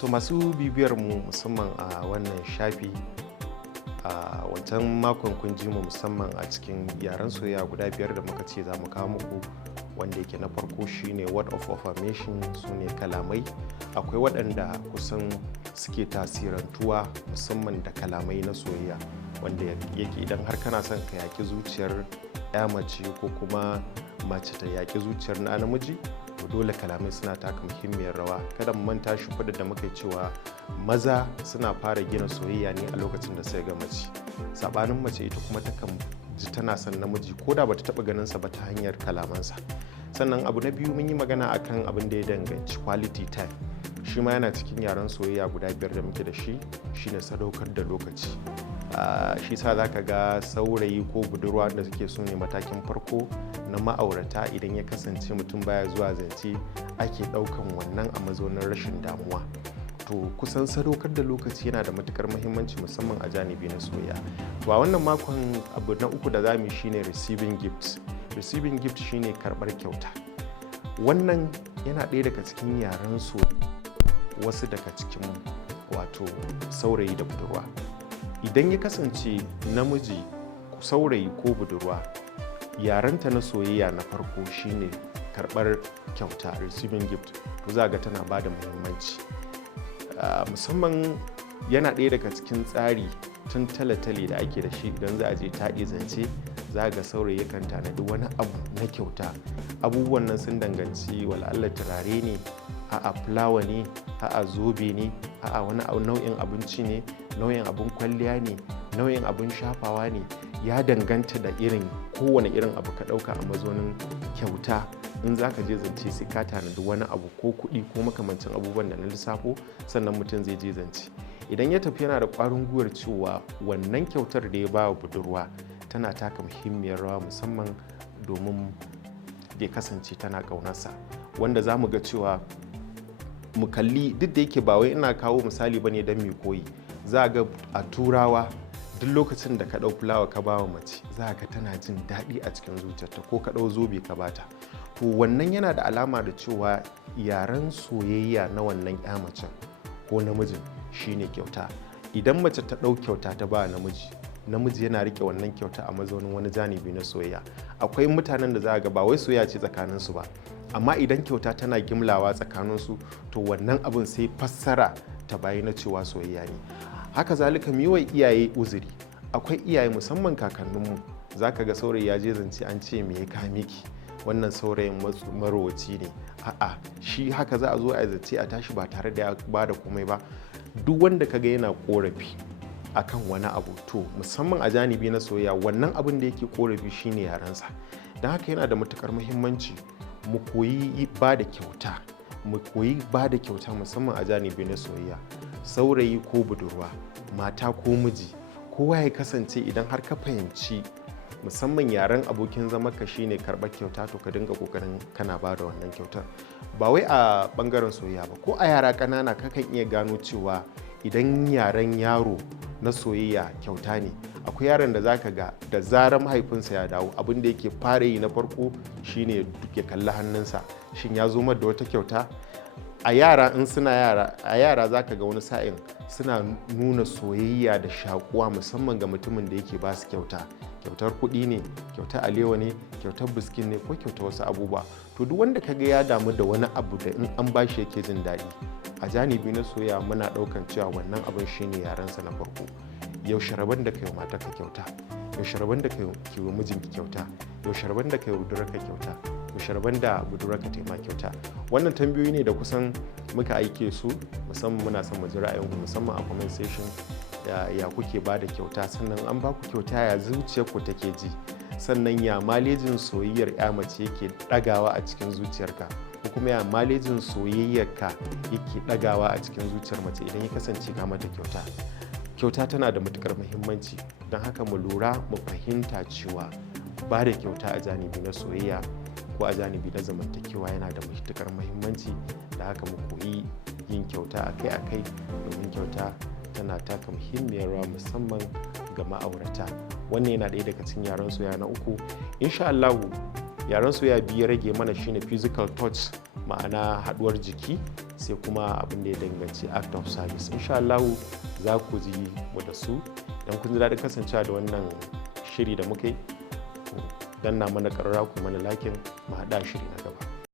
To masu bibiyar mu musamman a wannan shafi a wancan makon kun ji mu musamman a cikin yaren soyayya guda 5 da muka ce za mu kawo muku, wanda yake na farko shine word of affirmation, su ne kalamai. Akwai waɗanda kusan suke tasirantuwa musamman da kalamai na soyayya, wanda yake idan har kana son ka yaƙi zuciyar ya mace ko kuma mace ta yaƙi zuciyar na namiji, to dole kalamai suna taka muhimmiyar rawa. Kada mu manta shi da muka cewa maza suna fara gina soyayya ne a lokacin da sai ga mace, sabanin mace ita kuma takan ji tana son namiji ko da bata taɓa ganin sa ba ta hanyar kalamansa. Sannan abu na biyu, mun yi magana akan abin da ya danganci quality time. Shi ma yana cikin yaren soyayya guda 5 da muke da shi, shine sadaukar da lokaci. Shi sa za ka ga saurayi ko budurwa da suke so ne matakin farko na ma'aurata, idan ya kasance mutum baya zuwa zance, ake ɗaukan wannan a mazaunin rashin damuwa. To kusan sadaukar da lokaci yana da matukar muhimmanci musamman a janibi na soyayya. To a wannan makon abu na uku da zamu yi shine receiving gift. Receiving gift shine karɓar kyauta. Wannan yana ɗaya daga cikin yaren soyayya wasu daga cikin wato saurayi da budurwa. Idan ya kasance namiji saurayi ko budurwa, yarenta na soyayya na farko shine karɓar kyauta, receiving gift, to za ga tana ba da muhimmanci. Musamman yana ɗaya daga cikin tsari tun tale-tale da ake da shi. Idan za a je taɗi zance, za ga saurayi yakan tanadi wani abu na kyauta. Abubuwan nan sun danganci wala'alla turare ne, a'a fulawa ne, a'a zobe ne, a'a wani nau'in abinci ne, nau'in abin kwalliya ne, nau'in abin shafawa ne. Ya danganta da irin kowane irin abu ka ɗauka a mazaunin kyauta. In za ka je zance sai ka tanadi wani abu ko kuɗi ko makamancin abubuwan da na lissafo, sannan mutum zai je zance. Idan ya tafi yana da ƙwarin gwiwar cewa wannan kyautar da ya ba wa budurwa tana taka muhimmiyar rawa, musamman domin ya kasance tana ƙaunarsa, wanda za mu ga cewa mu kalli, duk da yake ba wai ina kawo misali bane don mu koyi. Za ga a turawa duk lokacin da ka ɗau fulawa ka ba wa mace, za ga tana jin daɗi a cikin zuciyarta, ko ka ɗau zobe ka bata. To wannan yana da alama da cewa yaren soyayya na wannan ya macen ko namijin shine kyauta. Idan mace ta ɗau kyauta ta ba namiji yana rike wannan kyauta a mazaunin wani janibi na soyayya. Akwai mutanen da za ga ba wai soyayya ce tsakaninsu ba, amma idan kyauta tana gimlawa tsakaninsu, to wannan abin sai fassara ta bayi na cewa soyayya ne. Haka zalika mu yi wa iyaye uzuri. Akwai iyaye musamman kakanninmu, za ka ga saurayi ya je zance an ce me ya kawo miki, wannan saurayin marowaci ne, a'a shi haka za a zo a zace a tashi ba tare da ya ba da komai ba. Duk wanda kaga yana korafi akan wani abu, to musamman a janibi na soyayya, wannan abin da yake korafi shine yarensa. Don haka yana da matukar muhimmanci mu koyi ba da kyauta, musamman a janibi na soyayya. Saurayi ko budurwa, mata ko miji, kowa ya kasance idan har ka fahimci musamman yaren abokin zama ka shine karɓar kyauta, to ka dinga kokarin kana ba da wannan kyautar. Ba wai a bangaren soyayya ba, ko a yara ƙanana kakan iya gano cewa idan yaren yaro na soyayya kyauta ne. Akwai yaron da zaka ga da zarar mahaifinsa ya dawo, abin da yake fara yi na farko shine ya kalli hannunsa, shin ya zo da wata kyauta. A yara in suna yara zaka ga wani sa'in suna nuna soyayya da shakuwa musamman ga mutumin da yake ba su kyauta. Kyautar kuɗi ne, kyautar alewa ne, kyautar biskin ne, ko kyautar wasu abubuwa. To duk wanda kaga ya damu da wani abu da in an bashi yake jin daɗi, a janibi na soyayya muna ɗaukan cewa wannan abin shine yarensa na farko. Yaushe rabon da kai wa matarka kyauta, yaushe rabon da kai wa mijinki kyauta, yaushe rabon da kai wa budurarka kyauta, yaushe rabon da budurarka ta ma kyauta. Wannan tambayoyi ne da kusan muka aike su, musamman muna son mu ji ra'ayinku, musamman a comment section. Ya kuke ba da kyauta, sannan an ba ku kyauta ya zuciyarku take ji, sannan ya malejin soyayyar ya mace yake ɗagawa a cikin zuciyarka, ko kuma ya malejin soyayyarka yake ɗagawa a cikin zuciyar mace idan ya kasance ka mata kyauta. Kyauta tana da matukar muhimmanci, don haka mu lura mu fahimta cewa ba da kyauta a janibi na soyayya ko a janibi na zamantakewa yana da matukar muhimmanci. Da haka mu koyi yin kyauta akai-akai, domin kyauta tana taka muhimmiyar rawa musamman ga ma'aurata. Wannan yana ɗaya daga cikin yaren soyayya na uku. Insha Allahu yaren soyayya biyu rage mana shine physical touch, ma'ana haɗuwar jiki, sai kuma abin da ya danganci act of service. Insha Allah za ku ji mu da su. Don kun ji daɗin kasancewa da wannan shiri da muka yi, danna mana ƙararrawa ku mana lakin mu haɗa shiri na gaba.